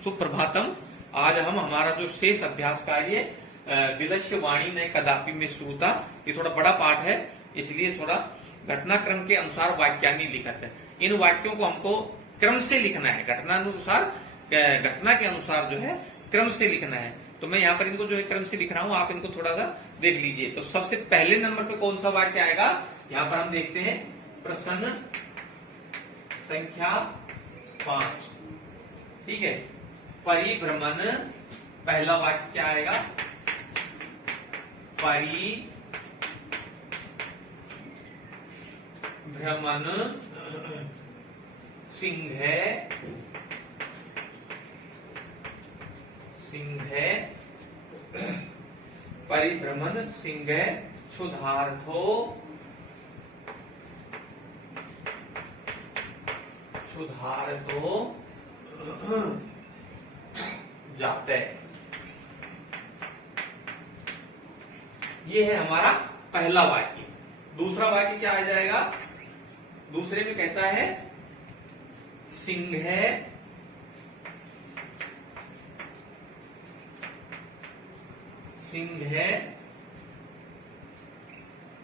सुप्रभातम। आज हम हमारा जो शेष अभ्यास कार्य विलक्ष्य वाणी ने कदापि में श्रुता, ये थोड़ा बड़ा पाठ है, इसलिए थोड़ा घटनाक्रम के अनुसार वाक्यानि लिखत है। इन वाक्यों को हमको क्रम से लिखना है, घटनानुसार, घटना के अनुसार जो है क्रम से लिखना है। तो मैं यहाँ पर इनको जो है क्रम से लिख रहा हूं, आप इनको थोड़ा सा देख लीजिए। तो सबसे पहले नंबर पे कौन सा वाक्य आएगा, यहाँ पर हम देखते हैं प्रश्न संख्या 5। ठीक है, परिभ्रमण, पहला वाक्य क्या आएगा, परिभ्रमण सिंह परिभ्रमण सिंह क्षुधार्थो जाते। ये है हमारा पहला वाक्य। दूसरा वाक्य क्या आ जाएगा, दूसरे में कहता है सिंह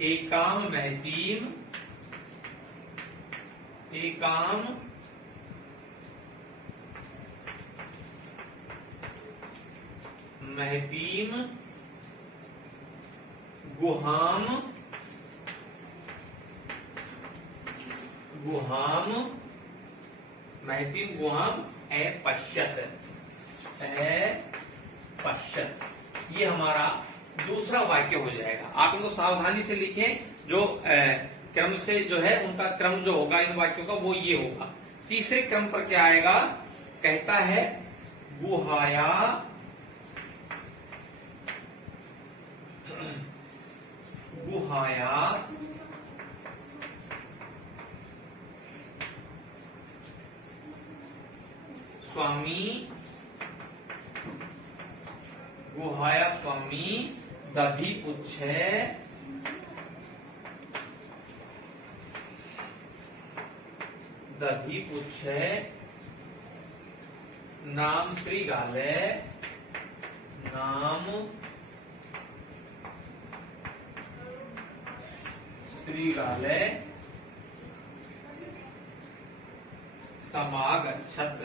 एकाम महतीम गुहाम पश्यत। ये हमारा दूसरा वाक्य हो जाएगा। आप इनको सावधानी से लिखें, जो क्रम से जो है उनका क्रम जो होगा इन वाक्यों का वो ये होगा। तीसरे क्रम पर क्या आएगा, कहता है गुहाया स्वामी दधि पुच्छे नाम श्री गाले समागच्छत।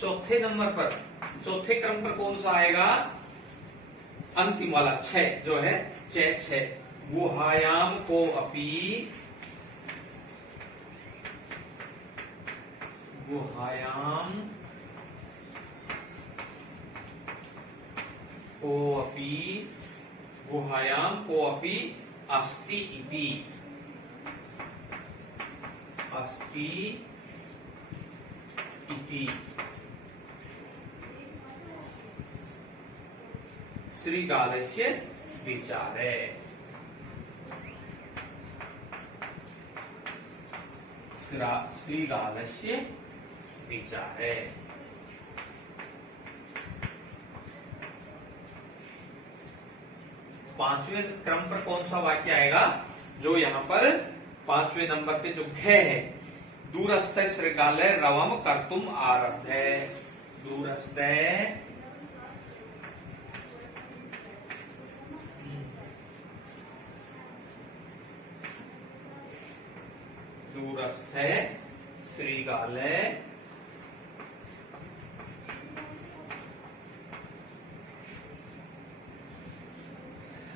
चौथे नंबर पर, चौथे क्रम पर कौन सा आएगा, अंतिम वाला 6 जो है 6 गुहायाम को अपी अस्ति इति श्रीगालस्य विचारे। श्रीगालस्य विचारे। पांचवें क्रम पर कौन सा वाक्य आएगा, जो यहाँ पर पांचवें नंबर पे जो घ है, दूरस्थ श्रृंगालय रवम कर्तुम आरब्धे। दूरस्थ श्रृंगालय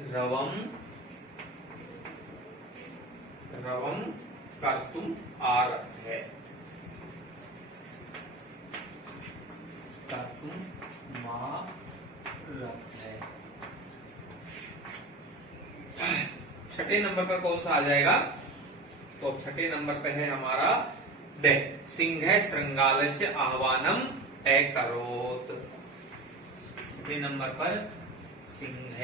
रवम कर्तुम आरब्धे। छठे नंबर पर कौन सा आ जाएगा, तो छठे नंबर पे है हमारा डे, सिंह श्रृंगालस्य आह्वानम अकरोत। छठे नंबर पर सिंह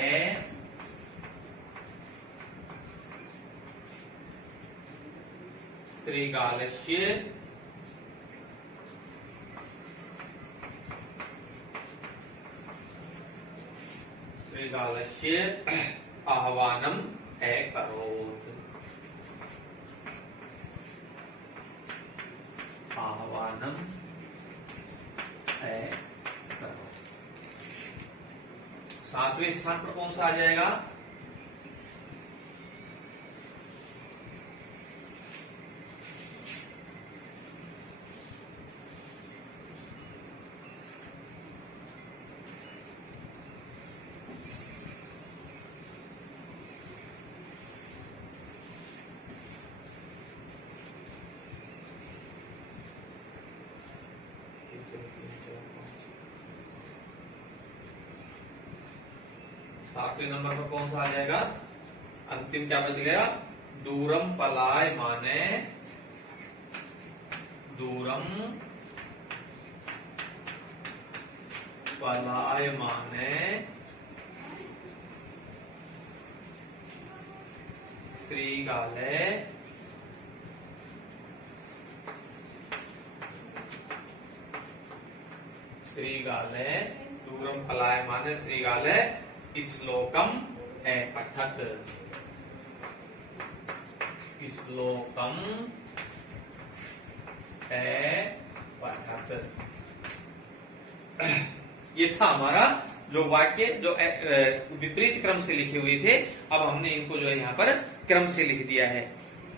श्रृंगालस्य आह्वानम अकरोत। आह्वानम करो। 7वें स्थान पर कौन सा आ जाएगा? सातवें नंबर पर कौन सा आ जाएगा? अंतिम क्या बच गया? दूरम पलायमाने, दूरम पलायमाने श्रीगाले श्रीगाले, दूरम पलायमाने श्रीगाले श्लोकम पठत, श्लोकम पठत। ये था हमारा जो वाक्य जो विपरीत क्रम से लिखे हुए थे। अब हमने इनको जो है यहाँ पर क्रम से लिख दिया है।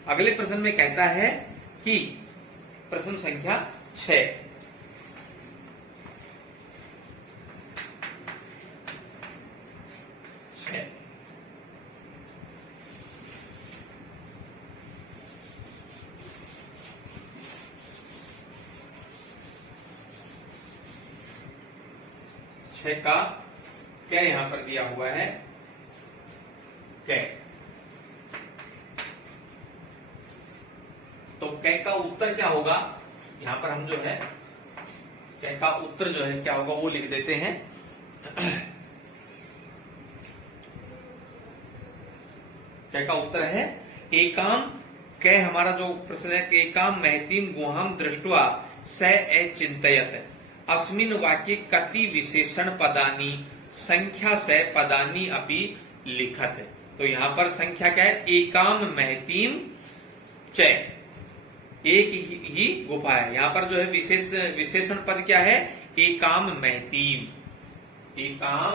अगले प्रश्न में कहता है कि प्रश्न संख्या 6, का क्या यहां पर दिया हुआ है? क्या तो कै का उत्तर क्या होगा? यहां पर हम जो है कै का उत्तर जो है क्या होगा वो लिख देते हैं। कै का उत्तर है एकाम, कै हमारा जो प्रश्न है एकाम महतीम गुहाम दृष्टवा स चिंतयत अस्मिन् वाक्ये कति विशेषण पदानी संख्या से पदानी अपि लिखत। तो यहां पर संख्या क्या है? एकाम महतीम च, एक ही गुफा है। यहां पर जो है विशेषण पद क्या है? एकाम महतीम, एकाम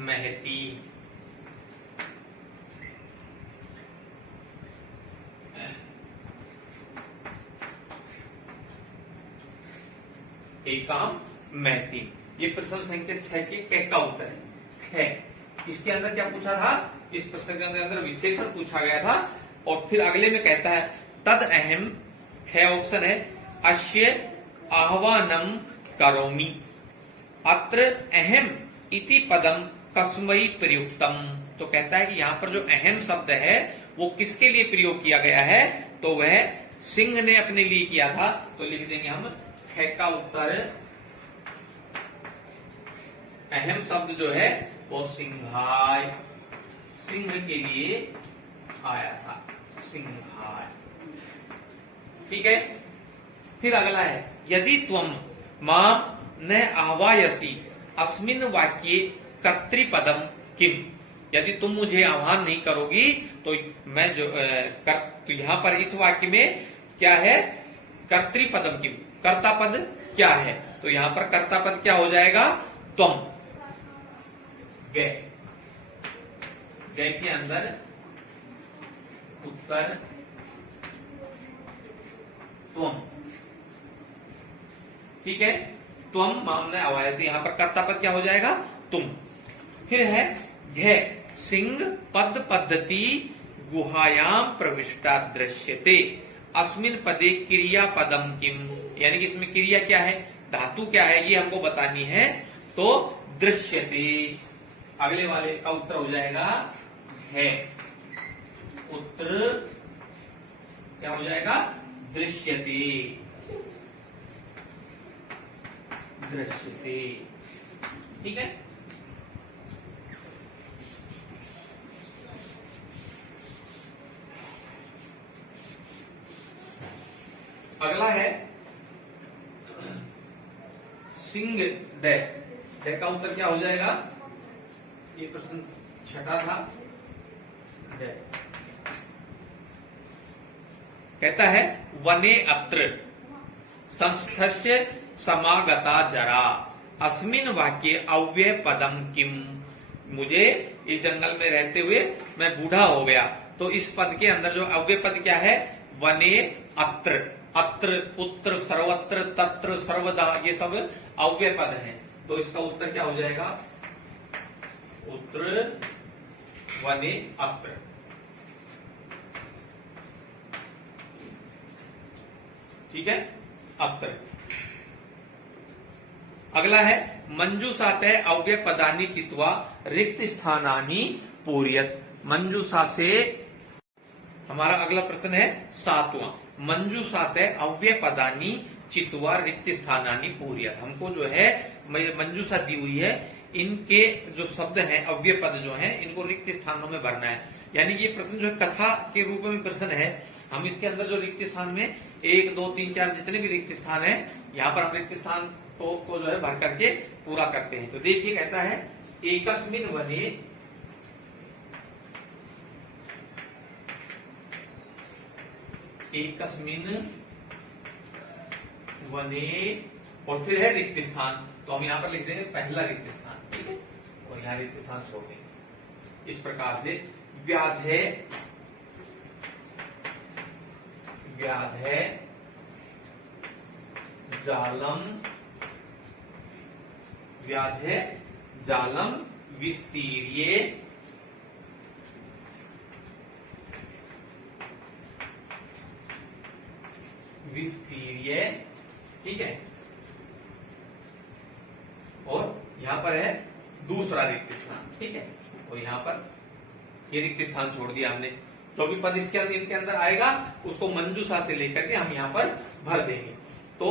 महतीम। एकाम महतीम, ये प्रश्न संख्या 6 के कै का उत्तर है। इसके अंदर क्या पूछा था? इस प्रश्न के अंदर विशेषण पूछा गया था। और फिर अगले में कहता है तद अहम, ख ऑप्शन है, अश्य आह्वानम करोमि, अत्र अहम इति पदम कस्मई प्रयुक्तम। तो कहता है कि यहाँ पर जो अहम शब्द है वो किसके लिए प्रयोग किया गया है? तो वह सिंह ने अपने लिए किया था। तो लिख देंगे हम ख का उत्तर, अहम शब्द जो है वो सिंहाय, सिंह के लिए आया था, सिंहाय। ठीक है। फिर अगला है यदि त्वम मां न आह्वायसी अस्मिन् वाक्ये कर्तृपदम किम। यदि तुम मुझे आह्वान नहीं करोगी तो मैं जो तो यहां पर इस वाक्य में क्या है? कर्तृपदम किम, कर्ता पद क्या है? तो यहां पर कर्ता पद क्या हो जाएगा? त्वम, गै, गै के अंदर उत्तर त्वम। ठीक है। त्वम मामने आवाज थी, यहां पर कर्ता पद क्या हो जाएगा? तुम। फिर है घे, सिंह पद पद्धति गुहायाम प्रविष्टा दृश्यते अस्मिन् पदे क्रिया पदम किम। यानी कि इसमें क्रिया क्या है, धातु क्या है, ये हमको बतानी है। तो दृश्यते, अगले वाले का उत्तर हो जाएगा है, उत्तर क्या हो जाएगा? दृश्यते, दृश्यते। ठीक है। अगला है सिंह डे, डे का उत्तर क्या हो जाएगा? ये प्रश्न छठा था, डे। कहता है वने अत्र संस्थस्य समागता जरा अस्मिन वाक्य अव्यय पदम किम। मुझे इस जंगल में रहते हुए मैं बूढ़ा हो गया, तो इस पद के अंदर जो अव्यय पद क्या है? वने अत्र, अत्र, पुत्र, सर्वत्र, तत्र, सर्वदा, ये सब अव्यय पद हैं। तो इसका उत्तर क्या हो जाएगा? उत्तर वने अत्र। ठीक है, अत्र। अगला है मंजूषाते अव्यय पदानी चित्वा रिक्त स्थानानि पूर्यत। मंजूषा से हमारा अगला प्रश्न है 7वां। मंजूषाते अव्यय पदानी चित्वा रिक्त स्थानानि पूर्यत। हमको जो है मंजूषा दी हुई है, इनके जो शब्द हैं, अव्यय पद जो हैं, इनको रिक्त स्थानों में भरना है। यानी कि ये प्रश्न जो है कथा के रूप में प्रश्न है। हम इसके अंदर जो रिक्त स्थान में 1, 2, 3, 4 जितने भी रिक्त स्थान है, यहाँ पर हम रिक्त स्थान को जो है भर करके पूरा करते हैं। तो देखिए कहता है एकस्मिन वने, एकस्मिन वने, और फिर है रिक्त स्थान। तो हम यहां पर लिख देंगे पहला रिक्त स्थान, ठीक है, और यहां रिक्त स्थान छोड़ देंगे। इस प्रकार से व्याधे, व्याधे जालम, व्याधे जालम विस्तीर्ये, विस्तीर्ये, ठीक है। और यहां पर है दूसरा रिक्त स्थान, ठीक है, और यहां पर ये रिक्त स्थान छोड़ दिया हमने। जो भी पद इसके अंदर इनके अंदर आएगा उसको मंजूषा से लेकर के हम यहां पर भर देंगे। तो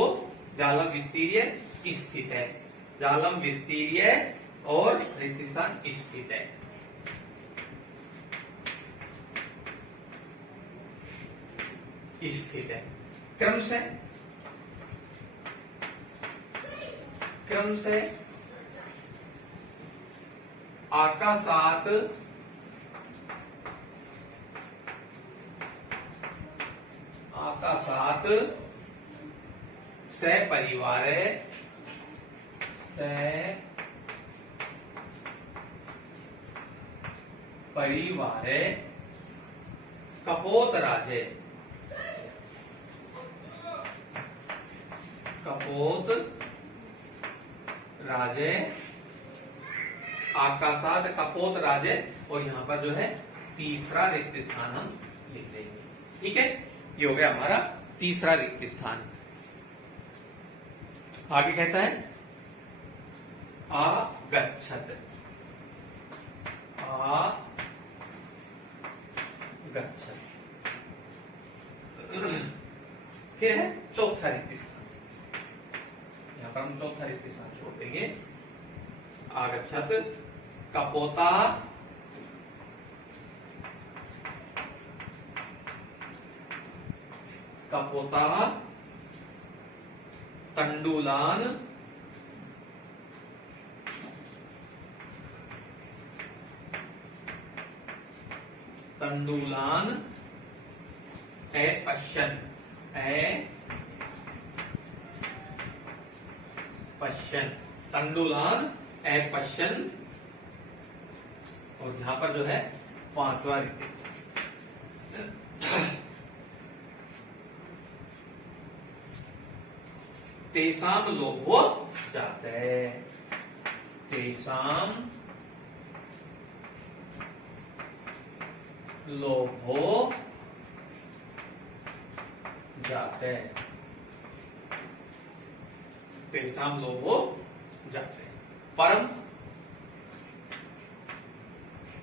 जालम विस्तीर्य स्थित है, जालम विस्तीर्य और रिक्त स्थान स्थित है। स्थित है क्रम से, क्रम से आकाशात, आकाशात सपरिवारे, परिवारे कपोत राजे, कपोत राजे, आकाशात कपोत राजे, और यहां पर जो है तीसरा रिक्त स्थान हम लिख देंगे। ठीक है, ये हो गया हमारा तीसरा रिक्त स्थान। आगे कहता है आगच्छत, आगच्छत। फिर है चौथा रिक्त स्थान, यहां पर हम चौथा रिक्त स्थान छोड़ देंगे। आगच्छत कपोता, कपोता तंडुलान, तंडुलान अपश्यन, अपश्यन, तंडुलान अपश्यन। और यहां पर जो है पांचवा रिक्त स्थान तेसाम लोभो जाते, तेसाम लोभो जाते, तेसाम लोभो जाते। परम,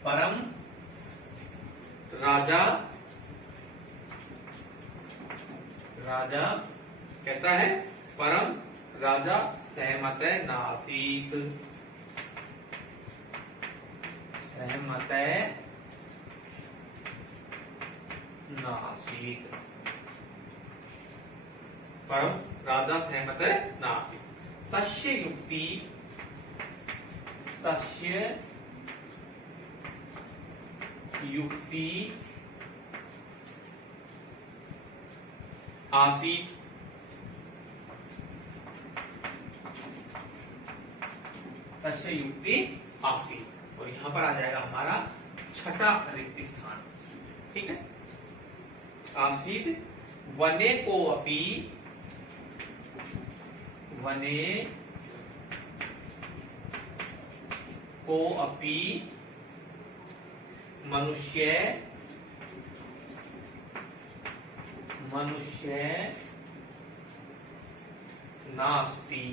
परम राजा, राजा कहता है परम राजा सहमत नासीत, सहमत नासीत, परम राजा सहमत नासीत। तस्य युक्ति, तस्य युक्ति आसीत, तस्य युक्ति आसीत। और यहां पर आ जाएगा हमारा छठा रिक्त स्थान। ठीक है, आसीत वने को अपि, वने को अपि मनुष्य, मनुष्य नास्ति।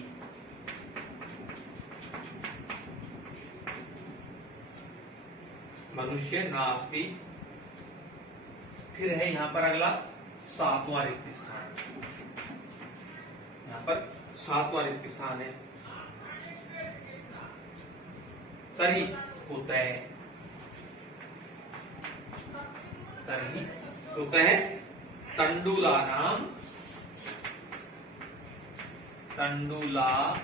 मनुष्य नास्ति। फिर है यहां पर अगला सातवां रिक्त स्थान। यहां पर सातवां रिक्त स्थान है तर्हि कुतः, तर्हि कुतः तंडुलानां, तंडुलानां,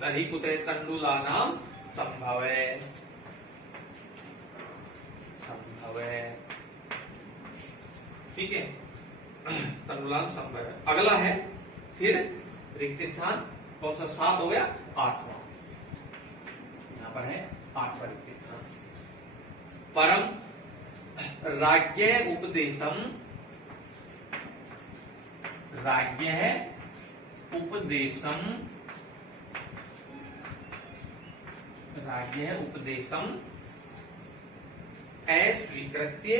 तर्हि कुतः तंडुलानां संभवे, संभवे। ठीक है, तंडुलान संभव। अगला है फिर रिक्त स्थान कौन सा, 7 हो गया, 8वां। यहां पर है 8वां रिक्त स्थान। परम राज्ञ उपदेशम, राज्ञ उपदेशम, राज्ञ उपदेशम अस्वीकृत्य,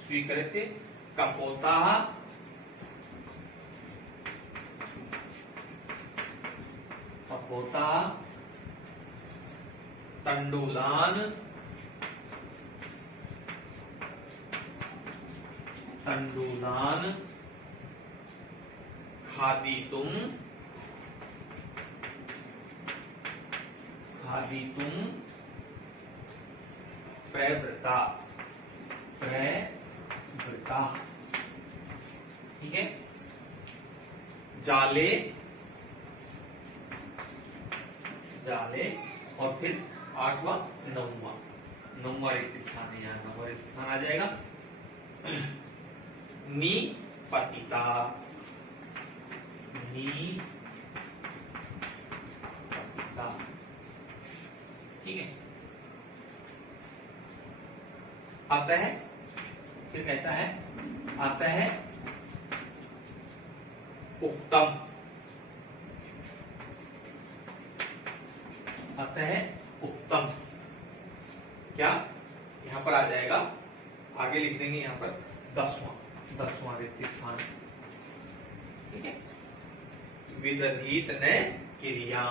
स्वीकृत्य कपोता, कपोता तंडुलान, तंडुलान खादितुम, खादितुम प्रवृत्ता, प्रवृत्ता। ठीक है, जाले, जाले। और फिर 8वां 9वां, 9वां रिक्त स्थान है। यहाँ 9वां रिक्त स्थान आ जाएगा निपतिता, निपतिता। ठीक है, आता है फिर कहता है, आता है उक्तम, आता है उत्तम। क्या यहां पर आ जाएगा, आगे लिख देंगे यहां पर 10वां रिक्त स्थान। ठीक है, विदधीत न क्रिया,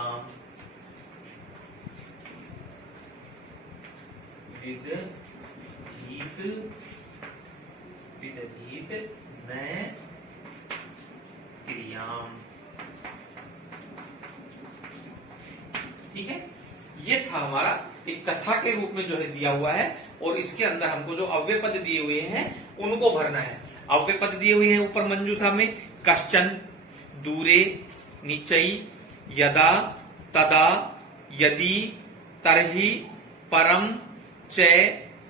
विदधीत न क्रियाम। ठीक है, ये था हमारा एक कथा के रूप में जो है दिया हुआ है। और इसके अंदर हमको जो अव्यय पद दिए हुए हैं उनको भरना है। अव्यय पद दिए हुए हैं ऊपर मंजूषा में, कश्चन, दूरे, निचई, यदा, तदा, यदि, तरहि, परम, च,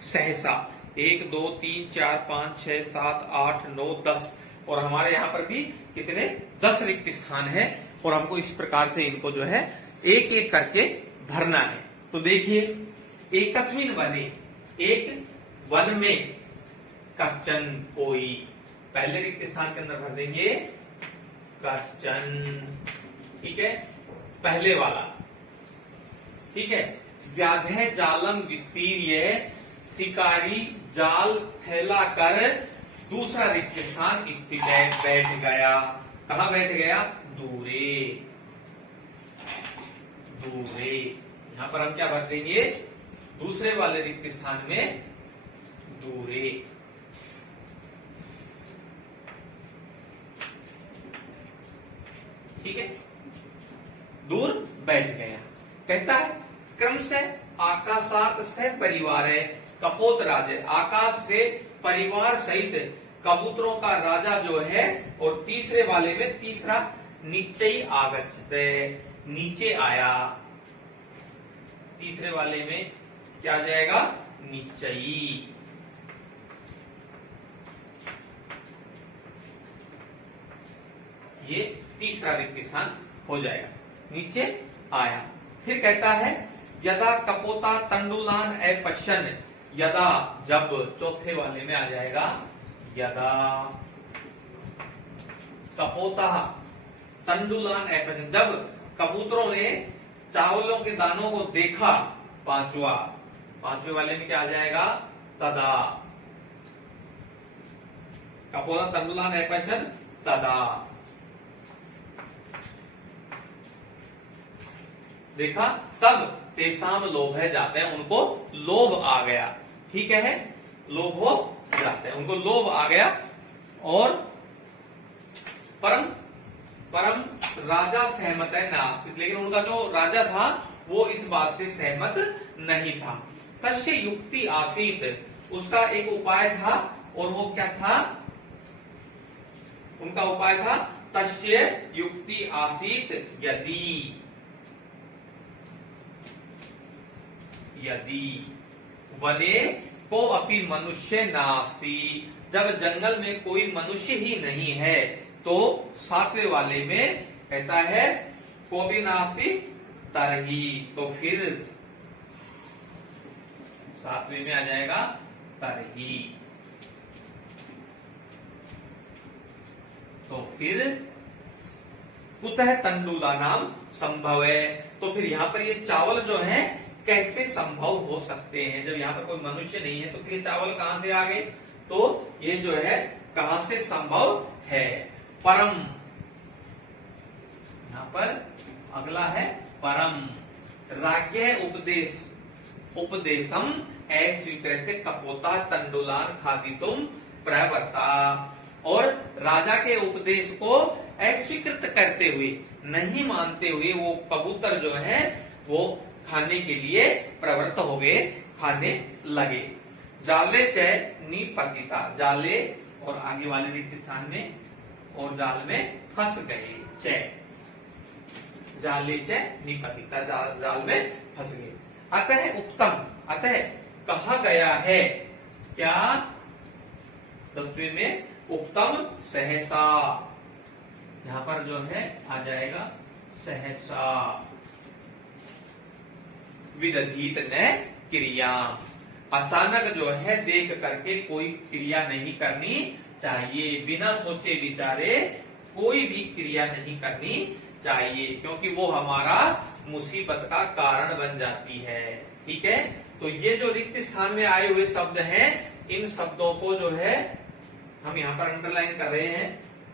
सहसा। 1 2 3 4 5 6 7 8 9 10। और हमारे यहाँ पर भी कितने, 10 रिक्त स्थान है। और हमको इस प्रकार से इनको जो है एक एक करके भरना है। तो देखिए, एकस्मिन वने, एक वन में, कश्चन कोई, पहले रिक्त स्थान के अंदर भर देंगे कश्चन। ठीक है, पहले वाला। ठीक है, व्याधे जालम विस्तीर्य, शिकारी जाल फैलाकर दूसरा रिक्त स्थान स्थित है, बैठ गया। कहां बैठ गया, दूरे, दूरे। यहां पर हम क्या भर देंगे, दूसरे वाले रिक्त स्थान में दूरे। ठीक है, दूर बैठ गया। कहता है क्रम से आकाशात से परिवार है, कपोत राजे, आकाश से परिवार सहित कबूतरों का राजा जो है। और तीसरे वाले में तीसरा नीचे ही आगच्छते, नीचे आया। तीसरे वाले में क्या आ जाएगा, निचई। ये तीसरा रिक्त स्थान हो जाएगा, नीचे आया। फिर कहता है यदा कपोता तंडुलान अपश्यन, यदा जब, चौथे वाले में आ जाएगा यदा कपोता तंडुलान अपश्यन, जब कबूतरों ने चावलों के दानों को देखा, पांचवे वाले में क्या आ जाएगा, तदा। कपोता तंडुलान अपश्यन तदा, देखा तब तेसाम लोभ है जाते हैं, उनको लोभ आ गया। ठीक है, लोभ हो जाते हैं, उनको लोभ आ गया। और परम राजा सहमत है नास्तिक, लेकिन उनका जो राजा था वो इस बात से सहमत नहीं था। तस्य युक्ति आसीत, उसका एक उपाय था, और वो क्या था, उनका उपाय था तस्य युक्ति आसीत यदि वने को अपि मनुष्य नास्ति, जब जंगल में कोई मनुष्य ही नहीं है, तो सातवें वाले में कहता है को भी नास्ति तरही, तो फिर सातवें में आ जाएगा तरही, तो फिर कुतः तंडुला नाम संभव है। तो फिर यहाँ पर ये चावल जो है कैसे संभव हो सकते हैं, जब यहाँ पर कोई मनुष्य नहीं है तो फिर ये चावल कहां से आ गए, तो ये जो है कहां से संभव है। परम, यहां पर अगला है परम, राज्ञ उपदेशम अस्वीकृत्य कपोता तंडुलान खादितुम प्रवर्ता, और राजा के उपदेश को अस्वीकृत करते हुए, नहीं मानते हुए वो कबूतर जो है वो खाने के लिए प्रवृत्त हो गए, खाने लगे। जाले च निपतिता, जाले और आगे वाले रिक्त स्थान में, और जाल में फंस गए, जाले च निपतिता, जाल में फंस गए। अतः उत्तम, अतः कहा गया है क्या, 10वें में उत्तम सहसा, यहां पर जो है आ जाएगा सहसा, विदधीत न क्रिया, अचानक जो है देख करके कोई क्रिया नहीं करनी चाहिए, बिना सोचे विचारे कोई भी क्रिया नहीं करनी चाहिए, क्योंकि वो हमारा मुसीबत का कारण बन जाती है। ठीक है, तो ये जो रिक्त स्थान में आए हुए शब्द हैं, इन शब्दों को जो है हम यहाँ पर अंडरलाइन कर रहे हैं,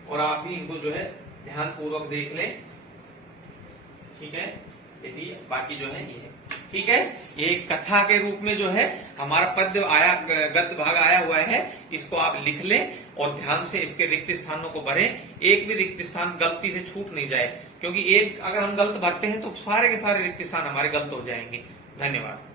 और आप भी इनको जो है ध्यान पूर्वक देख लें। ठीक है, यदि बाकी जो है ये है। ठीक है, एक कथा के रूप में जो है हमारा पद्य आया, गद्य भाग आया हुआ है, इसको आप लिख लें और ध्यान से इसके रिक्त स्थानों को भरें। एक भी रिक्त स्थान गलती से छूट नहीं जाए, क्योंकि एक अगर हम गलत भरते हैं तो सारे के सारे रिक्त स्थान हमारे गलत हो जाएंगे। धन्यवाद।